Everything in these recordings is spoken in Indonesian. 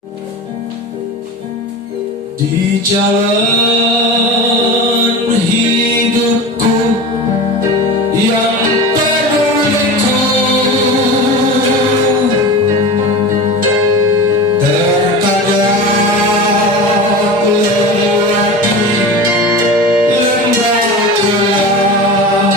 Di jalan hidupku yang penuh liku, terkadang lewati lembah gelap dengan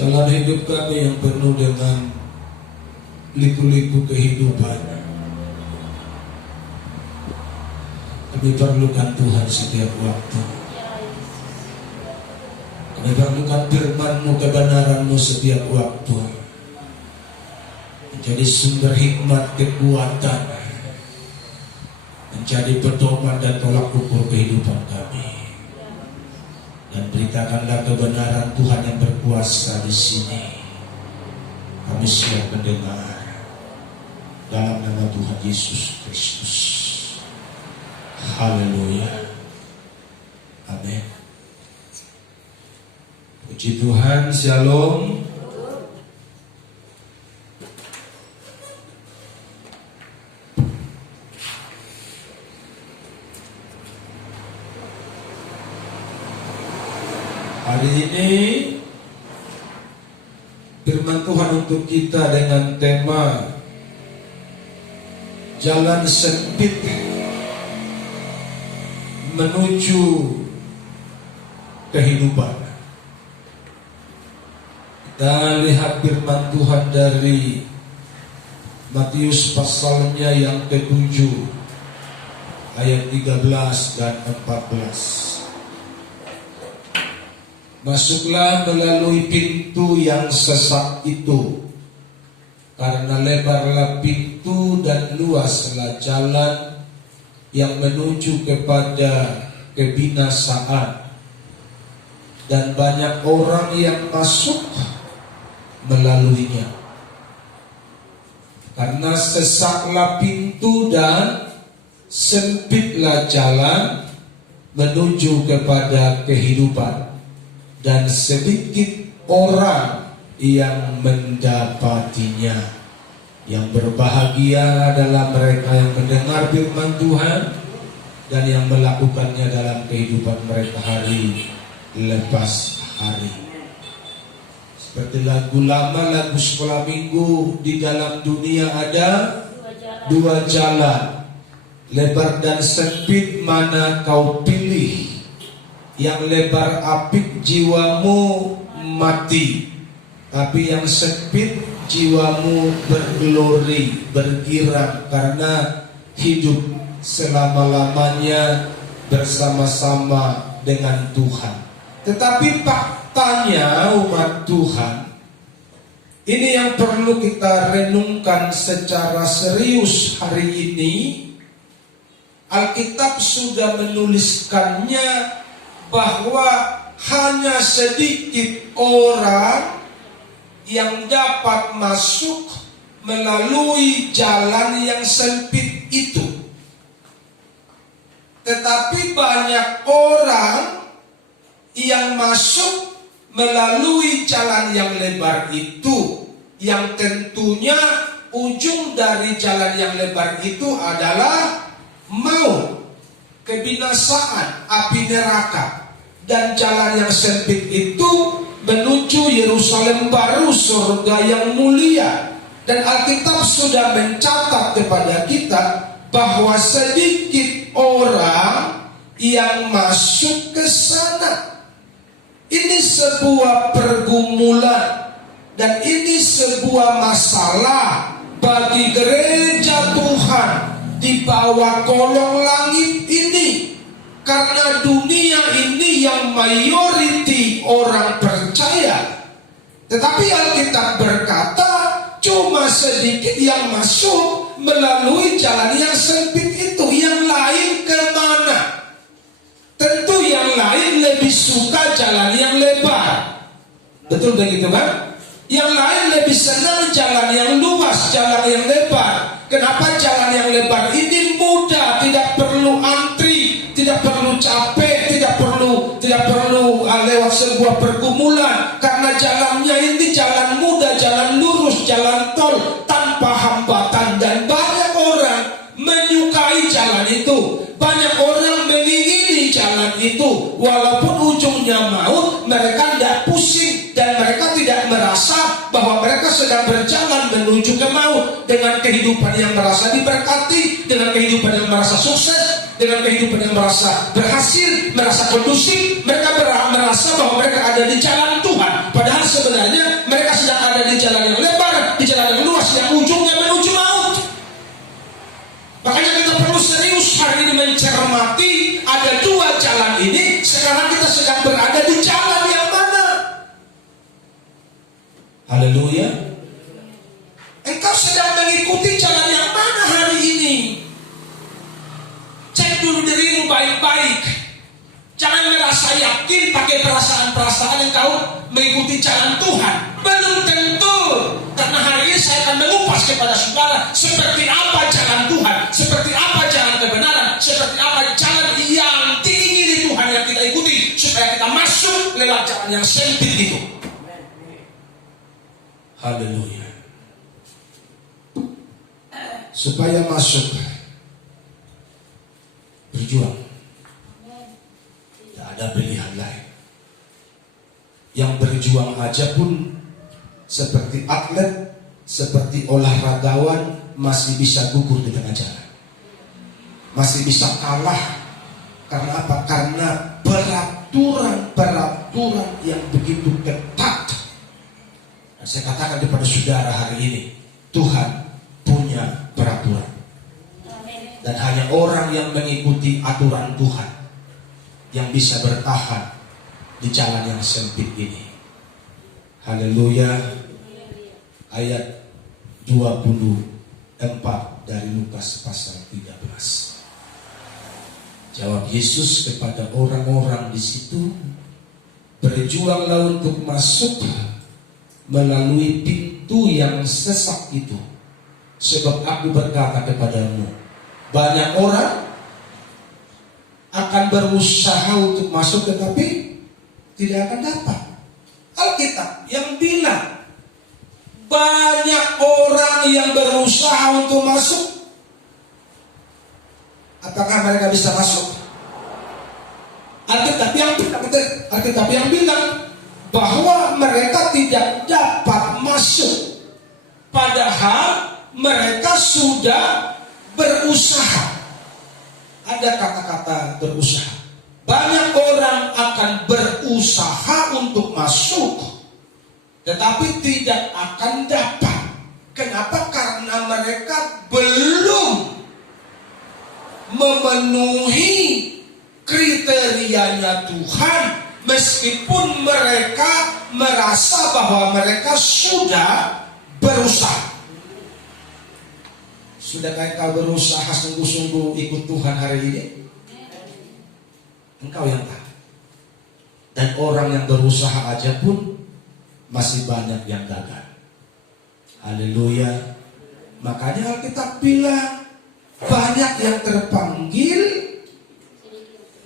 jalan hidup kami yang penuh dengan liku-liku kehidupan. Kami perlukan Tuhan setiap waktu. Kami perlukan firman-Mu, kebenaran-Mu setiap waktu. Menjadi sumber hikmat, kekuatan, menjadi pedoman dan tolak ukur kehidupan kami. Dan beritakanlah kebenaran Tuhan yang berkuasa di sini. Kami siap mendengar dalam nama Tuhan Yesus Kristus. Haleluya. Amin. Puji Tuhan. Shalom. Hari ini firman Tuhan untuk kita dengan tema jalan sempit menuju kehidupan. Kita lihat firman Tuhan dari Matius pasalnya yang ke-7 ayat 13 dan 14. Masuklah melalui pintu yang sesat itu, karena lebarlah pintu dan luaslah jalan yang menuju kepada kebinasaan, dan banyak orang yang masuk melaluinya. Karena sesatlah pintu dan sempitlah jalan menuju kepada kehidupan, dan sedikit orang yang mendapatinya. Yang berbahagia adalah mereka yang mendengar firman Tuhan dan yang melakukannya dalam kehidupan mereka hari lepas hari. Seperti lagu lama, lagu sekolah minggu, di dalam dunia ada dua jalan, lebar dan sempit mana kau pilih? Yang lebar apik jiwamu mati, tapi yang sempit jiwamu bergelori, bergirang, karena hidup selama-lamanya bersama-sama dengan Tuhan. Tetapi faktanya umat Tuhan, ini yang perlu kita renungkan secara serius hari ini. Alkitab sudah menuliskannya bahwa hanya sedikit orang yang dapat masuk melalui jalan yang sempit itu. Tetapi banyak orang yang masuk melalui jalan yang lebar itu, yang tentunya ujung dari jalan yang lebar itu adalah maut, kebinasaan, api neraka. Dan jalan yang sempit itu menuju Yerusalem baru, surga yang mulia. Dan Alkitab sudah mencatat kepada kita bahwa sedikit orang yang masuk ke sana. Ini sebuah pergumulan dan ini sebuah masalah bagi gereja Tuhan di bawah kolong langit ini. Karena dunia ini yang mayoriti orang percaya. Tetapi Alkitab berkata cuma sedikit yang masuk melalui jalan yang sempit itu. Yang lain kemana? Tentu yang lain lebih suka jalan yang lebar. Betul begitu kan? Yang lain lebih senang jalan yang luas, jalan yang lebar. Kenapa jalan yang lebar ini mudah, tidak perlu antri, tidak perlu capek, tidak perlu lewat sebuah pergumulan. Karena jalannya ini jalan mudah, jalan lurus, jalan tol tanpa hambatan. Dan banyak orang menyukai jalan itu, banyak orang mengingini jalan itu. Walaupun ujungnya maut, mereka tidak pusing dan mereka tidak merasa bahwa mereka sedang berjalan menuju ke maut. Dengan kehidupan yang merasa diberkati, dengan kehidupan yang merasa sukses, dengan kehidupan yang merasa berhasil, merasa kondusif, mereka merasa bahwa mereka ada di jalan Tuhan. Padahal sebenarnya mereka sedang ada di jalan yang lebar, di jalan yang luas, yang ujungnya menuju maut. Makanya kita perlu serius hari ini mencermati ada dua jalan ini. Sekarang kita sedang berada di jalan yang mana? Haleluya. Engkau sedang mengikuti jalan yang mana hari ini? Cek dulu dirimu baik-baik. Jangan merasa yakin pakai perasaan-perasaan engkau mengikuti jalan Tuhan. Belum tentu. Karena hari ini saya akan mengupas kepada saudara seperti apa jalan Tuhan, seperti apa jalan kebenaran, seperti apa jalan yang diingini Tuhan yang kita ikuti, supaya kita masuk lewat jalan yang sempit itu. Haleluya. Supaya masuk, berjuang. Tidak ada pilihan lain. berjuang aja pun seperti atlet, seperti olahragawan masih bisa gugur di tengah jalan. Masih bisa kalah. Karena apa? Karena peraturan yang begitu ketat. Dan saya katakan kepada saudara hari ini, Tuhan punya peraturan. Dan hanya orang yang mengikuti aturan Tuhan yang bisa bertahan di jalan yang sempit ini. Haleluya. Ayat 24 dari Lukas pasal 13. Jawab Yesus kepada orang-orang di situ, berjuanglah untuk masuk melalui pintu yang sesak itu. Sebab aku berkata kepadamu, banyak orang akan berusaha untuk masuk tetapi tidak akan dapat. Alkitab yang bilang banyak orang yang berusaha untuk masuk. Apakah mereka bisa masuk? Alkitab yang bilang bahwa mereka tidak dapat masuk, padahal mereka sudah berusaha. Ada kata-kata berusaha. Banyak orang akan berusaha untuk masuk, tetapi tidak akan dapat. Kenapa? Karena mereka belum memenuhi kriterianya Tuhan, meskipun mereka merasa bahwa mereka sudah berusaha. Sudahkah engkau berusaha sungguh-sungguh ikut Tuhan hari ini? Engkau yang tahu. Dan orang yang berusaha aja pun masih banyak yang gagal. Haleluya. Makanya Alkitab bilang banyak yang terpanggil,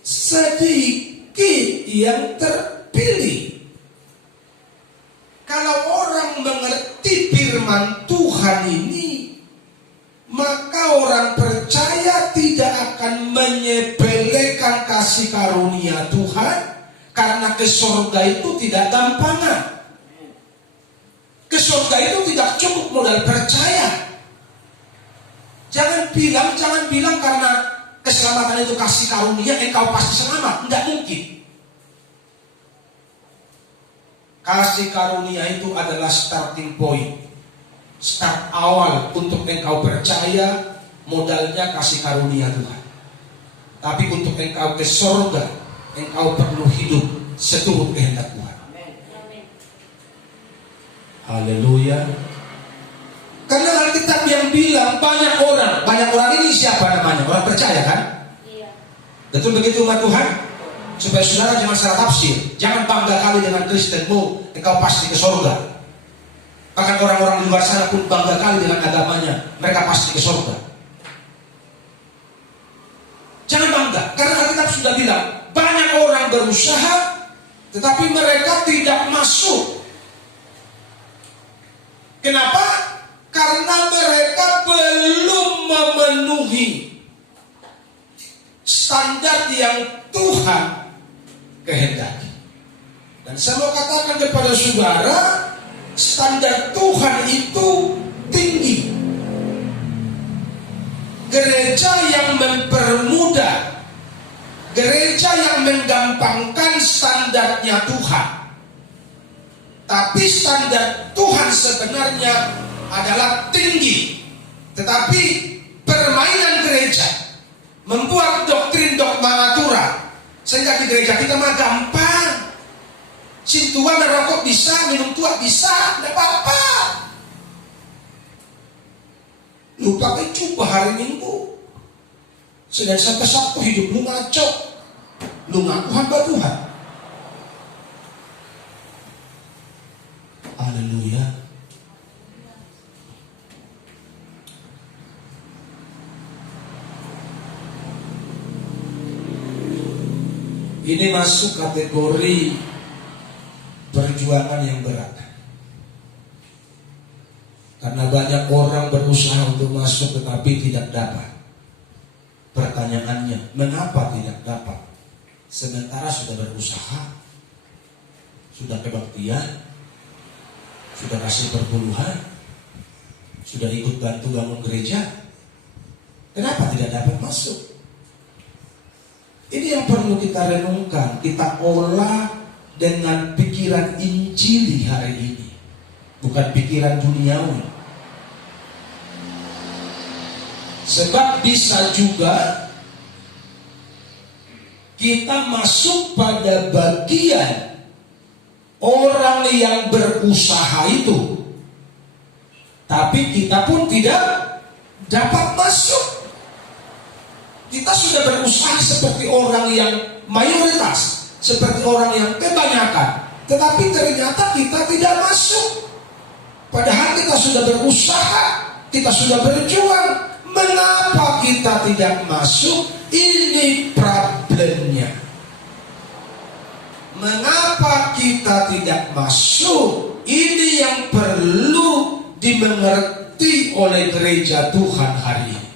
sedikit yang terpilih. Kalau orang mengerti firman Tuhan ini, maka orang percaya tidak akan menyepelekan kasih karunia Tuhan, karena ke surga itu tidak gampangan. Ke surga itu tidak cukup modal percaya. Jangan bilang karena keselamatan itu kasih karunia, engkau pasti selamat. Tidak mungkin. Kasih karunia itu adalah starting point, start awal untuk engkau percaya. Modalnya kasih karunia Tuhan. Tapi untuk engkau ke surga, engkau perlu hidup seturut kehendak Tuhan. Haleluya. Karena Alkitab yang bilang banyak orang ini siapa namanya? Orang percaya kan? Iya. Betul begitu umat Tuhan? Supaya saudara jangan salah tafsir. Jangan bangga kali dengan Kristenmu, engkau pasti ke surga. Bahkan orang-orang di luar sana pun bangga kali dengan agamanya, mereka pasti ke surga. Jangan bangga, karena Alkitab sudah bilang banyak orang berusaha, tetapi mereka tidak masuk. Kenapa? Karena mereka belum memenuhi standar yang Tuhan kehendaki. Dan saya mau katakan kepada saudara, standar Tuhan itu tinggi. Gereja yang mempermudah, gereja yang menggampangkan standarnya Tuhan. Tapi standar Tuhan sebenarnya adalah tinggi, tetapi permainan gereja membuat doktrin dogma aturan sehingga di gereja kita mah gampang. Si tua merokok bisa, minum tua bisa, tidak apa-apa. Lu pakai jubah hari Minggu, sedang sampai Sabtu hidup lu ngaco, lu ngaku hamba Tuhan. Haleluya. Ini masuk kategori perjuangan yang berat. Karena banyak orang berusaha untuk masuk tetapi tidak dapat. Pertanyaannya, mengapa tidak dapat? Sementara sudah berusaha, sudah kebaktian, sudah kasih perpuluhan, sudah ikut bantu bangun gereja, kenapa tidak dapat masuk? Ini yang perlu kita renungkan, kita olah dengan pikiran Injili hari ini, bukan pikiran duniawi. Sebab bisa juga kita masuk pada bagian orang yang berusaha itu, tapi kita pun tidak dapat masuk. Kita sudah berusaha seperti orang yang mayoritas, seperti orang yang kebanyakan, tetapi ternyata kita tidak masuk. Padahal kita sudah berusaha, kita sudah berjuang. Mengapa kita tidak masuk? Ini problemnya. Mengapa kita tidak masuk? Ini yang perlu dimengerti oleh gereja Tuhan hari ini.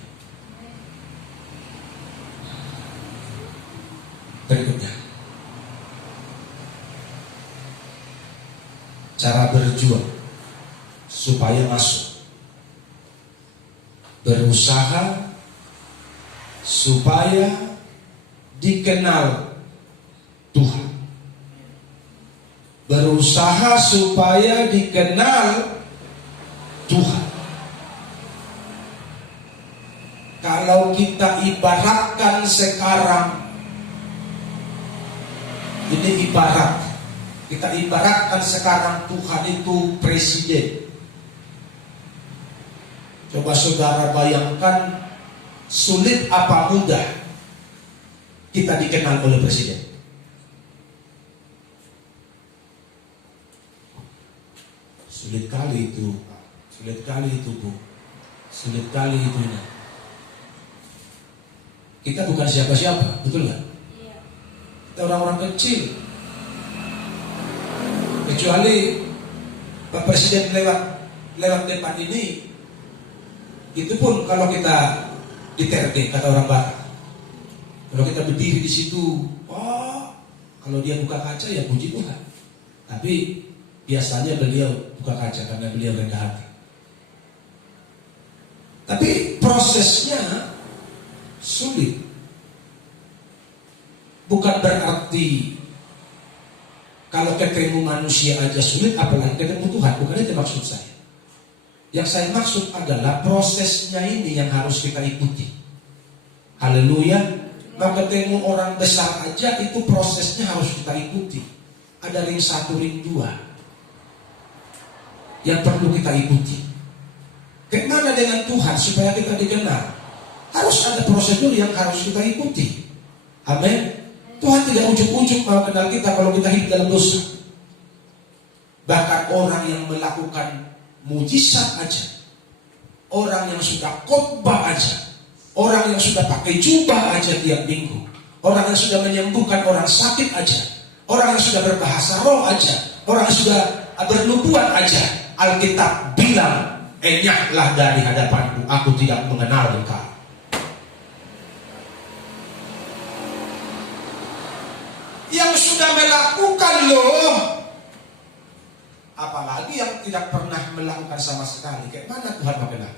Berikutnya, cara berjuang supaya masuk. Berusaha supaya dikenal Tuhan. Berusaha supaya dikenal Tuhan. Kalau kita ibaratkan sekarang, ini ibarat, kita ibaratkan sekarang Tuhan itu presiden. Coba saudara bayangkan, sulit apa mudah kita dikenal oleh presiden? Sulit kali itu, sulit kali itu, Bu. Sulit kali itu. Kita bukan siapa-siapa, betul nggak? Kita orang-orang kecil. Kecuali Pak Presiden lewat depan ini, itu pun kalau kita diterke, kata orang Batak. Kalau kita berdiri di situ, kalau dia buka kaca ya puji Tuhan. Tapi biasanya beliau buka kaca karena beliau rendah hati. Tapi prosesnya sulit. Bukan berarti kalau ketemu manusia aja sulit, apalagi ketemu Tuhan. Bukan itu maksud saya. Yang saya maksud adalah prosesnya ini yang harus kita ikuti. Haleluya. Mau ketemu orang besar aja itu prosesnya harus kita ikuti. Ada ring 1, ring 2 yang perlu kita ikuti. Bagaimana dengan Tuhan supaya kita dikenal? Harus ada prosedur yang harus kita ikuti. Amin. Tuhan tidak ujuk-ujuk mau kenal kita kalau kita hidup dalam dosa. Bahkan orang yang melakukan mujizat aja, orang yang sudah khotbah aja, orang yang sudah pakai jubah aja tiap minggu, orang yang sudah menyembuhkan orang sakit aja, orang yang sudah berbahasa roh aja, orang yang sudah bernubuat aja, Alkitab bilang, enyahlah dari hadapanku, aku tidak mengenal engkau. Yang sudah melakukan loh, apalagi yang tidak pernah melakukan sama sekali. Kayak mana Tuhan mengenal?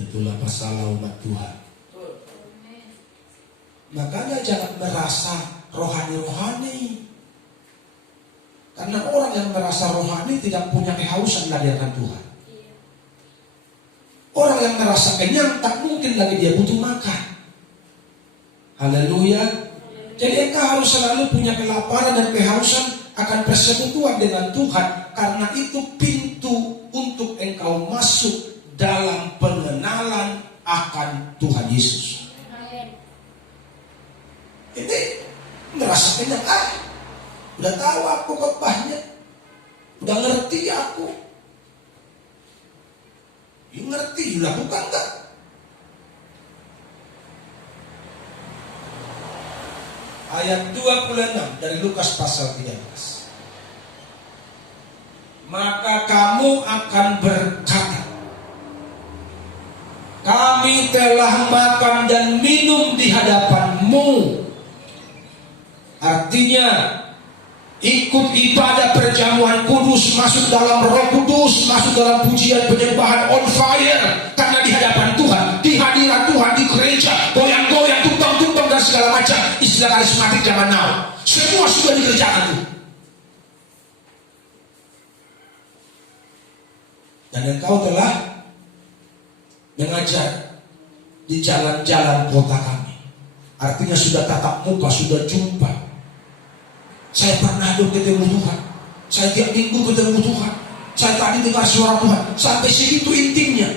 Itulah masalah umat Tuhan. Makanya jangan merasa rohani-rohani. Karena orang yang merasa rohani tidak punya kehausan lagi akan Tuhan. Orang yang merasa kenyang tak mungkin lagi dia butuh makan. Haleluya. Jadi engkau harus selalu punya kelaparan dan kehausan akan persekutuan dengan Tuhan. Karena itu pintu untuk engkau masuk dalam pengenalan akan Tuhan Yesus. Ini merasa kenyang, udah tahu aku khotbahnya, udah ngerti aku. You ngerti, you lakukan tak? Ayat 26 dari Lukas pasal 13. Maka kamu akan berkata, kami telah makan dan minum di hadapanmu. Artinya Artinya ikut ibadah perjamuan kudus, masuk dalam Roh Kudus, masuk dalam pujian penyembahan on fire, karena di hadapan Tuhan, di hadirat Tuhan, di gereja, goyang-goyang, tumpang-tumpang dan segala macam istilah karismatik zaman now. Semua sudah dikerjakan tuh. Dan engkau telah mengajar di jalan-jalan kota kami. Artinya sudah tatap muka, sudah jumpa. Saya pernah ketemu Tuhan. Saya tiap minggu ketemu Tuhan. Saya tadi dengar suara Tuhan. Sampai segitu intimnya.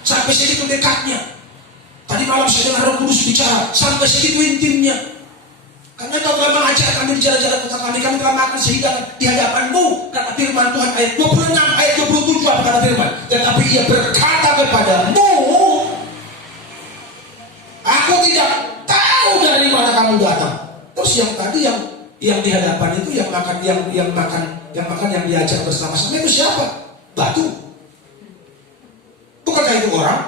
Sampai segitu dekatnya. Tadi malam saya dengar Roh Kudus bicara. Sampai segitu intimnya. Karena kau telah mengajarkan di jalan-jalan kota kami. Kami telah makan sehidangan di hadapanmu. Kata firman Tuhan ayat 26, ayat 27 apa kata firman. Tetapi ia berkata kepadamu, aku tidak tahu dari mana kamu datang. Terus yang tadi yang di hadapan itu yang makan yang diajak bersama-sama itu siapa? Batu. Bukankah itu orang?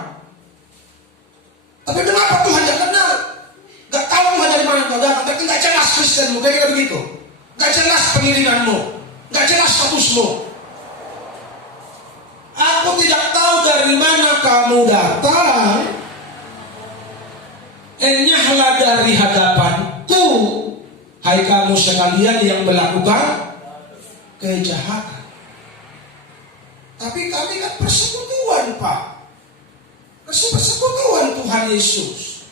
Tapi kenapa Tuhan tidak kenal? Gak tahu Tuhan dari mana kau datang, tapi gak jelas Kristenmu, kayak begitu. Gak jelas pengiringanmu, gak jelas statusmu. Aku tidak tahu dari mana kamu datang. Enyahlah dari hadapanku, hai kamu sekalian yang melakukan kejahatan. Tapi kami kan persekutuan, Pak. Persekutuan Tuhan Yesus.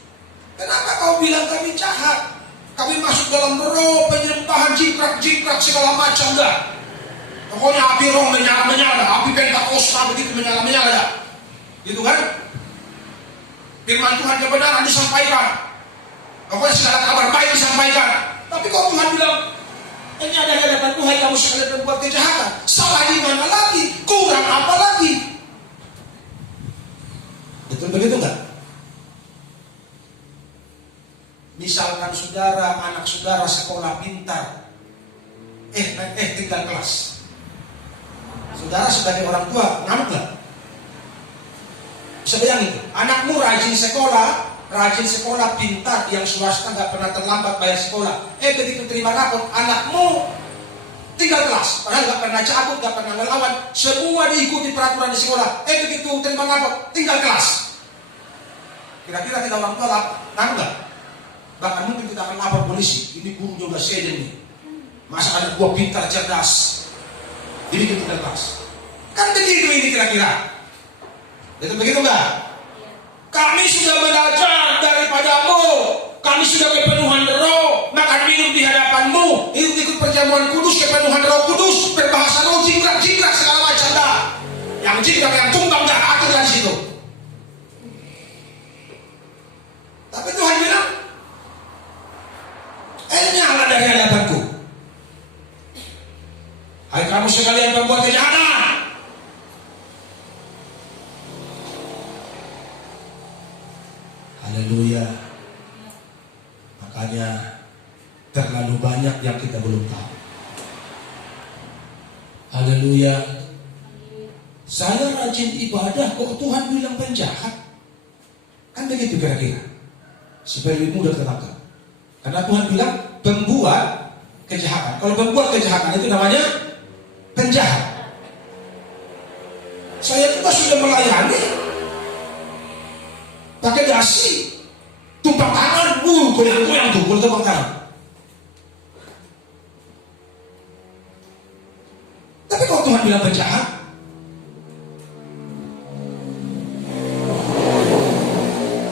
Kenapa kau bilang kami jahat? Kami masuk dalam roh penyembahan, jingkrak-jingkrak segala macam dah. Pokoknya api roh menyala-menyala, api Pentakosta begitu menyala-menyala dah. Gitu kan? Firman Tuhan kebenaran disampaikan. Pokoknya segala kabar baik disampaikan. Tapi kok Tuhan bilang, ini ada hadapan Tuhan kamu sekalian berbuat kejahatan. Salah di mana lagi? Kurang apa lagi? Betul begitu enggak? Misalkan saudara, anak saudara sekolah pintar, tinggal kelas. Saudara sebagai orang tua ngamuk enggak? Bisa bayangin, anakmu rajin sekolah pintar, yang swasta nggak pernah terlambat bayar sekolah. Begitu terima rapor, anakmu tinggal kelas, padahal nggak pernah cabut, nggak pernah ngelawan, semua diikuti peraturan di sekolah. Begitu terima rapor, tinggal kelas. Kira-kira kita orang tua nggak? Bahkan mungkin kita akan lapor polisi. Ini guru juga seden nih. Masa anak gua pintar cerdas, ini kita tinggal kelas. Kan begitu ini kira-kira. Itu begitu enggak? Kami sudah belajar daripadamu. Kami sudah kepenuhan roh, makan minum di hadapanmu, ikut perjamuan kudus, kepenuhan Roh Kudus, berbahasa roh, jingkrak-jingkrak segala macam dah. Yang jingkrak, yang tumbang dah atur dari situ. Tapi Tuhan bilang, nyala dari hadapanku, hai kamu sekalian pembuat kejahatan. Haleluya. Makanya terlalu banyak yang kita belum tahu. Haleluya. Saya rajin ibadah kok Tuhan bilang penjahat. Kan begitu kira-kira. Supaya lebih mudah tertangkap. Karena Tuhan bilang pembuat kejahatan. Kalau pembuat kejahatan itu namanya penjahat. Saya juga sudah melayani pakai dasi, tumpang tangan, goyang-goyang tuh, boleh tumpang tangan. Tapi kalau Tuhan bilang penjahat,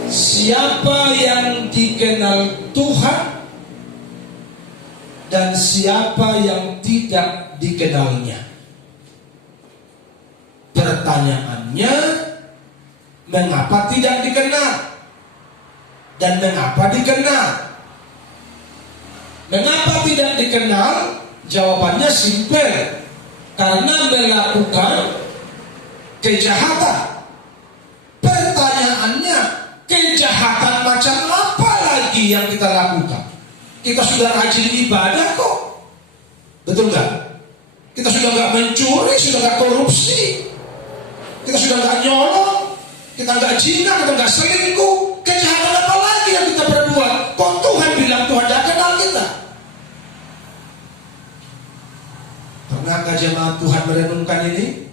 siapa yang dikenal Tuhan dan siapa yang tidak dikenalnya? Pertanyaannya, mengapa tidak dikenal? Dan mengapa dikenal? Mengapa tidak dikenal? Jawabannya simpel. Karena melakukan kejahatan. Pertanyaannya, kejahatan macam apa lagi yang kita lakukan? Kita sudah rajin ibadah kok. Betul nggak? Kita sudah nggak mencuri, sudah nggak korupsi, kita sudah nggak nyolong, kita nggak zina, kita nggak selingkuh. Kejahatan apa lagi yang kita perbuat? Kok Tuhan bilang Tuhan tidak kenal kita? Pernahkah jemaat Tuhan merenungkan ini?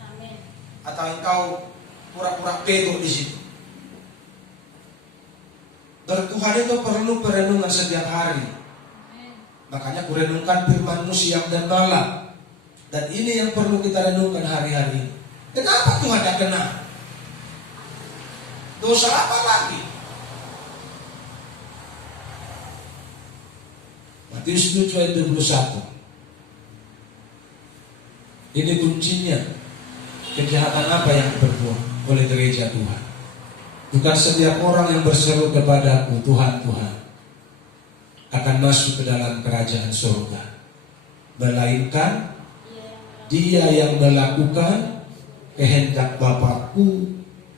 Amin. Atau engkau pura-pura pego di situ? Bertuhan itu perlu perenungan setiap hari. Makanya kurenungkan firman-Mu siang dan malam. Dan ini yang perlu kita renungkan hari-hari. Kenapa Tuhan tidak kena? Dosa apa lagi? Matius 7 ayat 21. Ini kuncinya. Kejahatan apa yang diperbuat oleh gereja Tuhan? Bukan setiap orang yang berseru kepadaku, Tuhan, Tuhan, akan masuk ke dalam kerajaan surga, melainkan dia yang melakukan kehendak Bapakku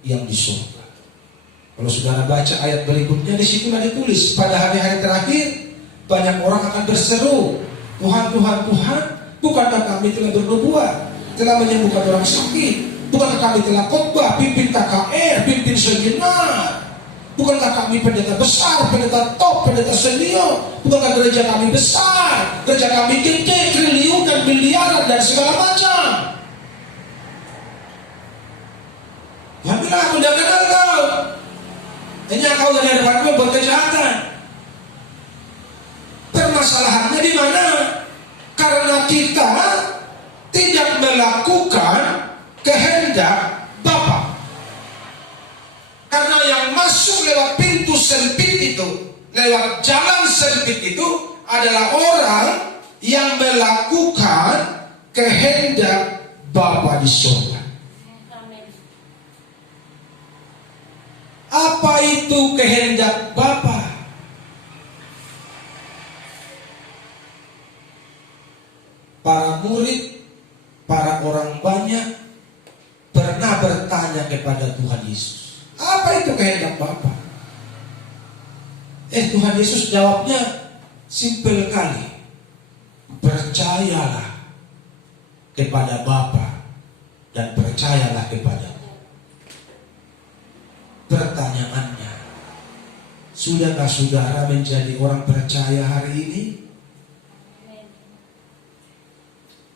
yang di surga. Kalau saudara baca ayat berikutnya, di situlah ditulis, pada hari-hari terakhir banyak orang akan berseru, Tuhan, Tuhan, Tuhan, bukankah kami telah bernubuat, telah menyembuhkan orang sakit, bukankah kami telah khotbah, pimpin KKR, pimpin seminar, bukankah kami pendeta besar, pendeta top, pendeta senior, bukankah gereja kami besar, gereja kami gede, triliun dan miliaran dan segala macam. Tuhan bilang, aku tidak kenal kau. Hanya kau dari hadapanku buat kejahatan. Permasalahannya di mana? Karena kita tidak melakukan kehendak Bapa. Karena yang masuk lewat pintu sempit itu, lewat jalan sempit itu adalah orang yang melakukan kehendak Bapa di surga. Apa itu kehendak Bapa? Para murid, para orang banyak pernah bertanya kepada Tuhan Yesus, apa itu kehendak Bapa? Tuhan Yesus jawabnya simpel kali, percayalah kepada Bapa dan percayalah kepada. Pertanyaannya, sudahkah saudara menjadi orang percaya hari ini?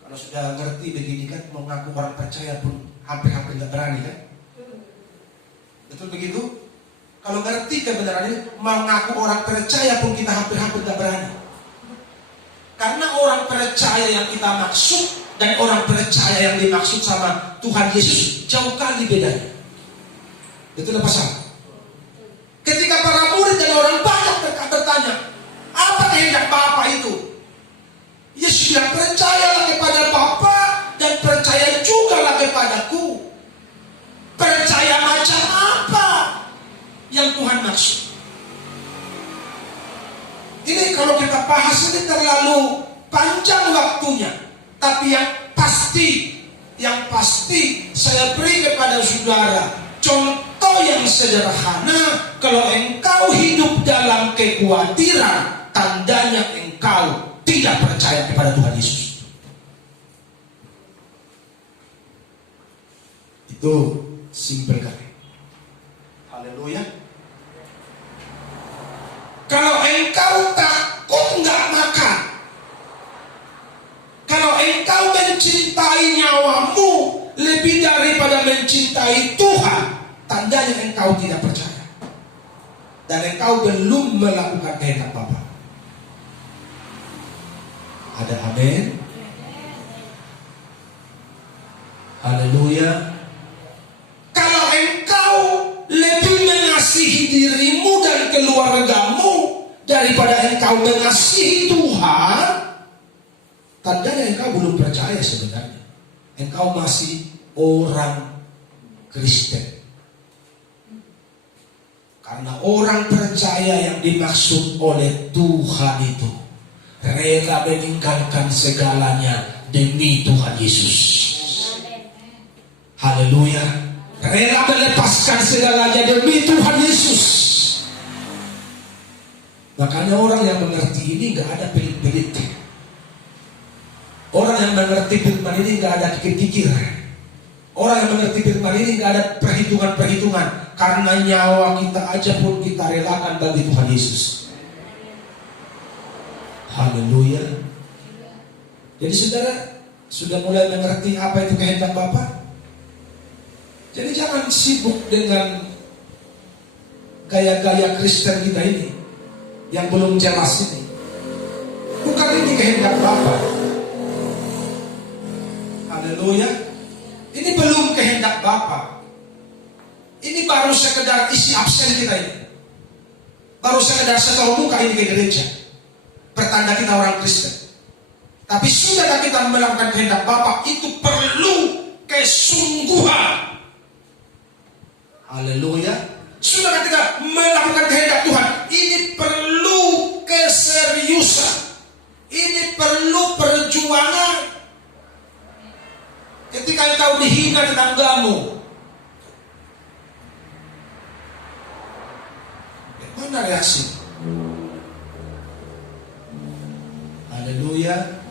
Kalau sudah ngerti begini kan, mau ngaku orang percaya pun hampir-hampir gak berani kan? Betul begitu? Kalau ngerti kebenaran ini, mau ngaku orang percaya pun kita hampir-hampir gak berani. Karena orang percaya yang kita maksud dan orang percaya yang dimaksud sama Tuhan Yesus jauh kali bedanya. Betul apa salah? Ketika para murid dan orang banyak bertanya, apa kehendak Bapa itu? Yesus bilang, percayalah kepada Bapa dan percaya jugalah kepadaku. Percaya macam apa yang Tuhan maksud? Ini kalau kita bahas ini terlalu panjang waktunya. Tapi yang pasti saya beri kepada saudara contoh yang sederhana. Kalau engkau hidup dalam kekhawatiran, tandanya engkau tidak percaya kepada Tuhan Yesus. Itu simpel kali. Haleluya. Kalau engkau takut nggak makan, kalau engkau mencintai nyawamu lebih daripada mencintai Tuhan, tandanya engkau tidak percaya. Dan engkau belum melakukan kehendak Bapa. Ada amin? Haleluya. Kalau engkau lebih mengasihi dirimu dan keluargamu daripada engkau mengasihi Tuhan, tandanya engkau belum percaya sebenarnya. Engkau masih orang Kristen. Karena orang percaya yang dimaksud oleh Tuhan itu rela meninggalkan segalanya demi Tuhan Yesus. Haleluya. Rela melepaskan segalanya demi Tuhan Yesus. Makanya orang yang mengerti ini gak ada pelit-pelit. Orang yang mengerti firman ini gak ada pikir-pikir. Orang yang mengerti firman ini gak ada perhitungan-perhitungan. Karena nyawa kita aja pun kita relakan bagi Tuhan Yesus. Haleluya. Jadi saudara, Sudah mulai mengerti apa itu kehendak Bapa? Jadi jangan sibuk dengan gaya-gaya Kristen kita ini yang belum jelas ini. Bukan ini kehendak Bapa. Haleluya. Ini belum kehendak Bapa. Ini baru sekedar isi absen kita ini. Baru sekedar setor muka ini ke gereja. Pertanda kita orang Kristen. Tapi sudah kita melakukan kehendak Bapa, itu perlu kesungguhan. Haleluya. Sudah kita melakukan kehendak Tuhan, ini perlu keseriusan. Ini perlu perjuangan. Ketika engkau dihina tetanggamu, mana reaksi? Haleluya.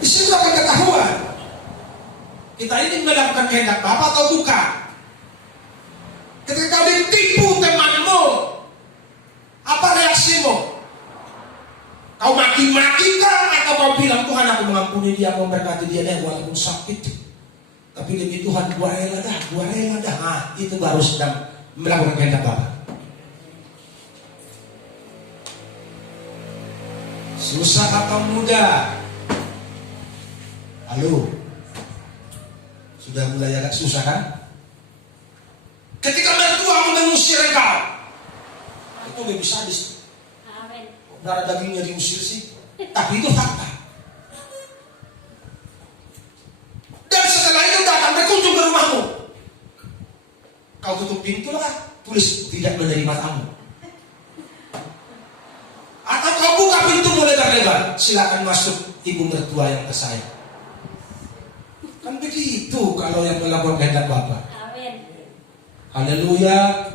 Di situ akan ketahuan kita ini melakukan kehendak Bapa atau bukan. Ketika kau ditipu temanmu, apa reaksimu? Kau maki-maki kah? Atau kau bilang, Tuhan aku mengampuni dia, aku memberkati dia walaupun sakit. Tapi demi Tuhan gua rela dah. Nah, itu baru sedang melakukan kehendak Bapa. Susah atau mudah? Halo, sudah mulai agak susah kan? Ketika mertuamu mengusir engkau, itu lebih sadis. Amin. Darah dagingnya diusir sih, tapi itu fakta. Dan setelah itu datang berkunjung ke rumahmu, kau tutup pintu lah, tulis tidak menerima tamu. Atau kau buka pintu lebar-lebar, silakan masuk ibu mertua yang tersayang. Kan begitu kalau yang melakukan kehendak Bapa. Amin. Haleluya.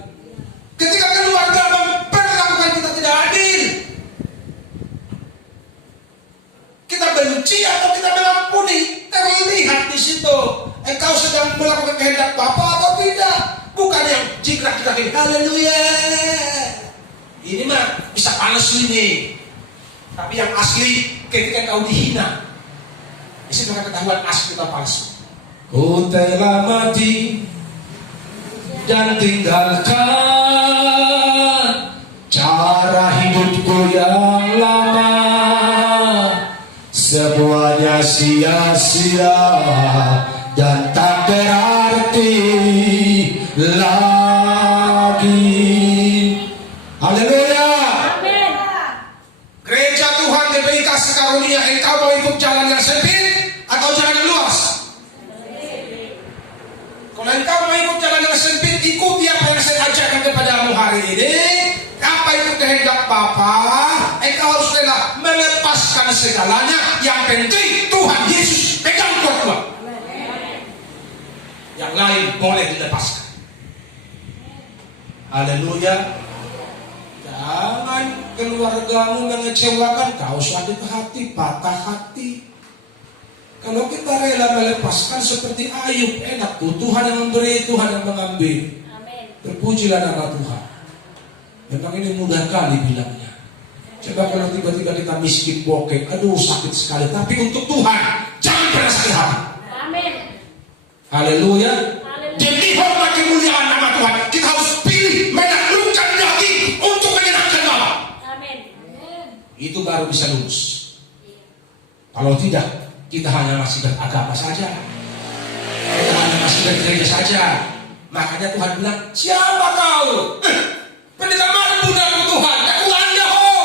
Ketika keluarga memperlakukan kita tidak adil, kita benci atau kita mengampuni, terlihat di situ engkau sedang melakukan kehendak Bapa atau tidak. Bukan yang jikrak-jikrak ini. Haleluya. Ini mah bisa palsu ini. Tapi yang asli ketika kau dihina, di situ akan ketahuan asli atau palsu. Ku telah mati dan tinggalkan cara hidupku yang lama, semuanya sia-sia dan tak berarti lagi. Haleluya. Amin. Gereja Tuhan diberi kasih karunia, engkau mau ikut jalan yang sempit atau jalan yang luas? Kalau engkau mau ikut jalan yang sempit, ikuti apa yang saya ajarkan kepadamu hari ini. Apa itu kehendak Bapa? Engkau harus rela melepaskan segalanya. Yang penting Tuhan Yesus pegang kuat. Yang lain boleh dilepaskan. Haleluya. Jangan keluargamu mengecewakan, kau sakit hati, patah hati. Kalau kita rela melepaskan seperti Ayub, enak tuh. Tuhan yang memberi, Tuhan yang mengambil. Amin. Berpujilah nama Tuhan. Memang ini mudah kali bilangnya. Coba kalau tiba-tiba kita miskin bokeh, aduh sakit sekali. Tapi untuk Tuhan, jangan pernah sakit hati. Amin. Haleluya. Haleluya. Demi hormat kemuliaan nama Tuhan, kita harus pilih menaklukkan daging untuk menyenangkan Bapa. Amin. Itu baru bisa lulus. Kalau tidak, kita hanya masih beragama saja. Kita hanya masih bergereja saja. Makanya Tuhan bilang, siapa kau? Pendeta mampu dalam Tuhan, aku Anda ho.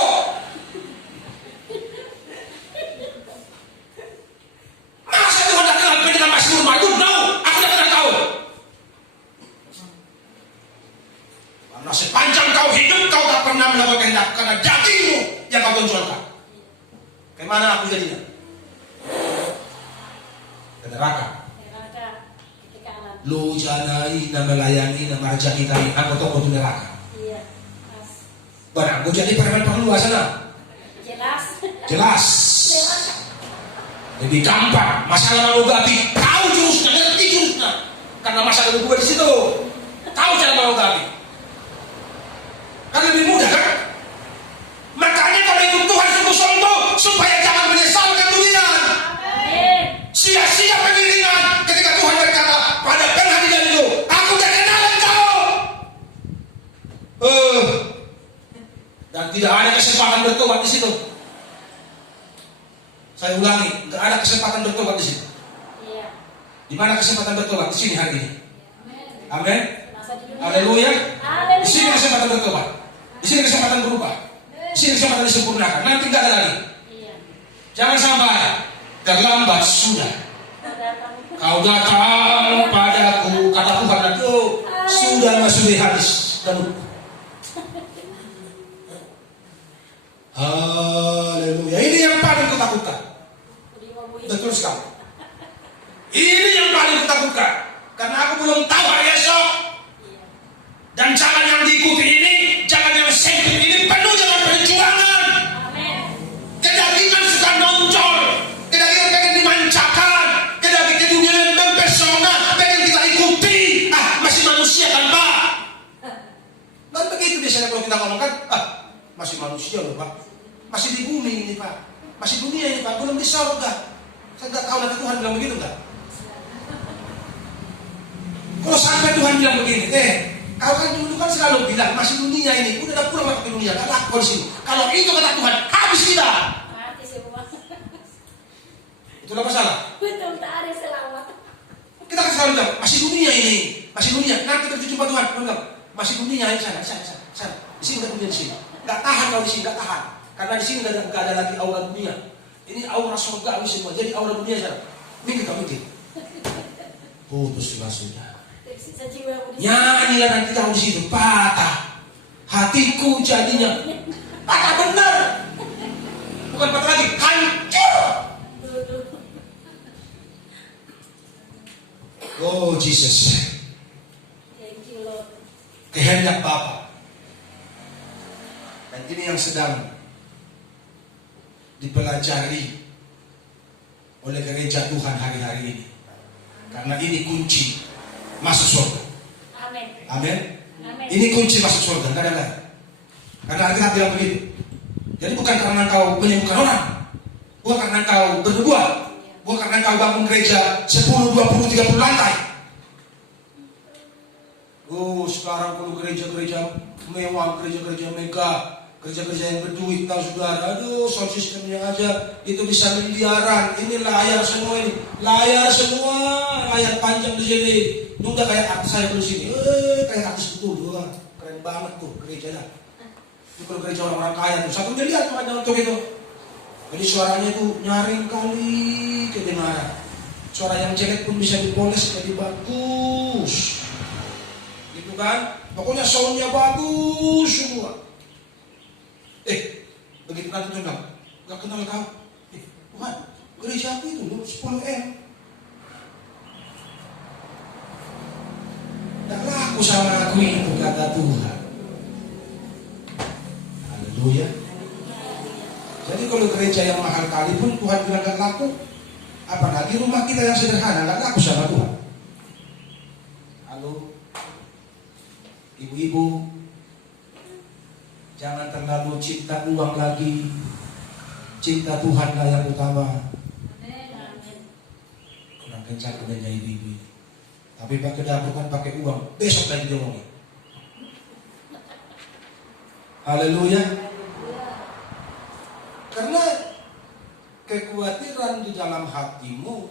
Masa Tuhan tak kenal pendeta Mazmur Marduk? No, aku tak pernah tahu. Karena sepanjang kau hidup, kau tak pernah melakukan kehendak, karena dagingmu yang kau tonjolkan. Kemana aku jadinya? Ke neraka. Neraka. Ketika alam. Lu janai na melayani na marjani tayo ang toko tu neraka. Iya. Pas. Barang mo jadi permen pengeluasan na. Jelas. Jelas. Jelas. Jadi gampang. Masalah mau gabi, tahu jurusnya, ngerti jurusnya. Karena masalah gue di situ. Tahu cara mau gabi. Kan lebih mudah kan? Makanya kalau ikut Tuhan sungguh-sungguh supaya jangan menyesalkan dunia. Amin. kesempatan bertobat di sini? Iya. Di mana kesempatan bertobat? Di sini hari ini. Amin. Amin. Masa di dunia. Haleluya. Haleluya. Di sini kesempatan bertobat. Di sini kesempatan berubah. Di sini kesempatan disempurnakan. Nanti nggak ada lagi. Iya. Jangan sampai terlambat sudah. Kau datang padaku, kata Tuhan itu sudah masuk habis dan haleluya. Ini yang paling kutakutkan. Betul sekali. Ini yang paling kutakutkan. Karena aku belum tahu hari esok. Dan jalan yang diikuti ini, jalan yang sempit ini penuh dengan perjuangan. Amin. Kedagingan suka nonjol, kedagingan pengen dimanjakan, kedagingan dunia yang mempesona, pengen kita ikuti. Masih manusia kan Pak? Dan begitu biasanya kalau kita ngomongkan, masih manusia loh Pak, masih di bumi ini Pak, masih dunia ini Pak, belum di surga. Saya nggak tahu nanti Tuhan bilang begitu nggak? Kalau sampai Tuhan bilang begini, kau kan dulu kan selalu bilang masih dunia ini, udah pulang ke dunia, gak laku di sini. Kalau itu kata Tuhan, habis kita. Mati semua. Itulah masalah. Betul, tak ada selamat. Kita kan selalu bilang masih dunia ini, masih dunia. Nanti berjumpa Tuhan, bilang masih dunia ini sana. Di sini nggak dunia di sini. Nggak tahan kalau di sini nggak tahan, karena di sini nggak ada lagi aura dunia. Ini aura surga semua. Jadi aura dunia sana. Minggu kamu ini. Putuslah sudah. Nyanyilah nanti kamu di situ patah. Hatiku jadinya patah benar. Bukan patah lagi, hancur. Oh Jesus. Thank you Lord. Kehendak Bapa. Dan ini yang sedang dipelajari oleh gereja Tuhan hari-hari ini. Karena ini kunci masuk surga. Amin. Amin. Amin. Ini kunci masuk surga, tidak ada lain. Karena Alkitab bilang begitu. Jadi bukan karena kau menyembuhkan orang, bukan karena kau bernubuat, bukan karena kau bangun gereja 10, 20, 30 lantai. Oh, sekarang kalau gereja-gereja mewah, gereja-gereja megah, gereja-gereja yang berduit, tahu saudara, aduh, sound systemnya aja itu bisa miliaran. Ini layar semua ini, layar semua, layar panjang di sini. Udah kayak artis saya di sini, kayak artis betul, wah, keren banget tuh gerejanya. Itu kalau gereja orang-orang kaya tuh 1 miliar tuh ada untuk itu. Jadi suaranya itu nyaring kali kedengaran. Suara yang jelek pun bisa dipoles jadi bagus. Gitu kan? Pokoknya soundnya bagus semua. Begitu nanti tuh bilang, gak kenal kau. Tuhan, gereja aku itu loh 10M. Gak laku sama aku itu, kata Tuhan. Haleluya. Jadi kalau gereja yang mahal kali pun Tuhan bilang gak laku, apalagi rumah kita yang sederhana gak laku sama Tuhan. Halo, ibu-ibu, jangan terlalu cinta uang lagi. Cinta Tuhanlah yang utama. Kurang kencang adanya ibu-ibu ini. Tapi pakai dapur kan pakai uang. Besok lagi diomongin. Haleluya. Karena kekhawatiran di dalam hatimu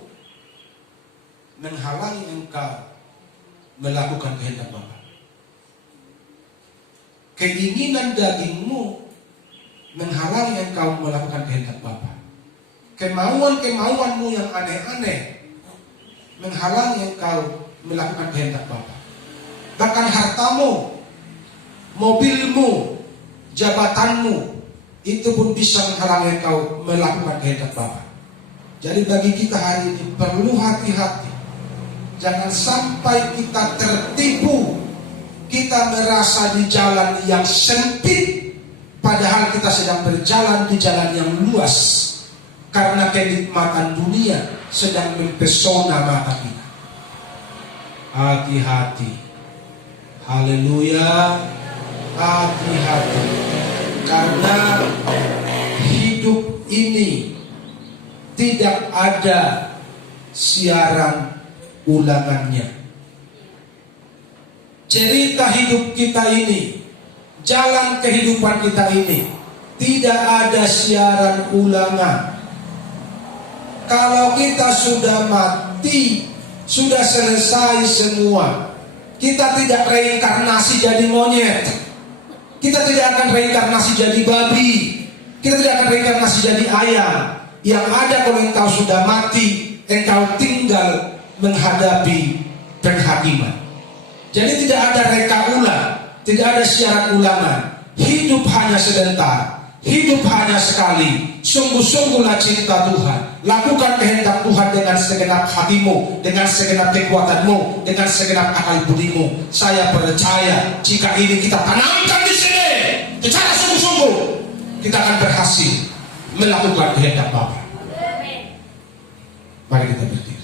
menghalangi engkau melakukan kehendak Bapa. Keinginan dagingmu menghalangi engkau melakukan kehendak Bapa. Kemauan-kemauanmu yang aneh-aneh menghalangi engkau melakukan kehendak Bapa. Bahkan hartamu, mobilmu, jabatanmu itu pun bisa menghalangi engkau melakukan kehendak Bapa. Jadi bagi kita hari ini perlu hati-hati. Jangan sampai kita tertipu. Kita merasa di jalan yang sempit, padahal kita sedang berjalan di jalan yang luas. Karena kenikmatan dunia sedang mempesona mata kita. Hati-hati. Haleluya. Hati-hati. Karena hidup ini tidak ada siaran ulangannya. Cerita hidup kita ini, jalan kehidupan kita ini tidak ada siaran ulangan. Kalau kita sudah mati, sudah selesai semua. Kita tidak reinkarnasi jadi monyet. Kita tidak akan reinkarnasi jadi babi. Kita tidak akan reinkarnasi jadi ayam. Yang ada kalau engkau sudah mati, engkau tinggal menghadapi penghakiman. Jadi tidak ada reka ulang, tidak ada syarat ulangan. Hidup hanya sebentar, hidup hanya sekali. Sungguh-sungguhlah cinta Tuhan. Lakukan kehendak Tuhan dengan segenap hatimu, dengan segenap kekuatanmu, dengan segenap akal budimu. Saya percaya jika ini kita tanamkan di sini secara sungguh-sungguh, kita akan berhasil melakukan kehendak Bapa. Amin. Mari kita berdiri.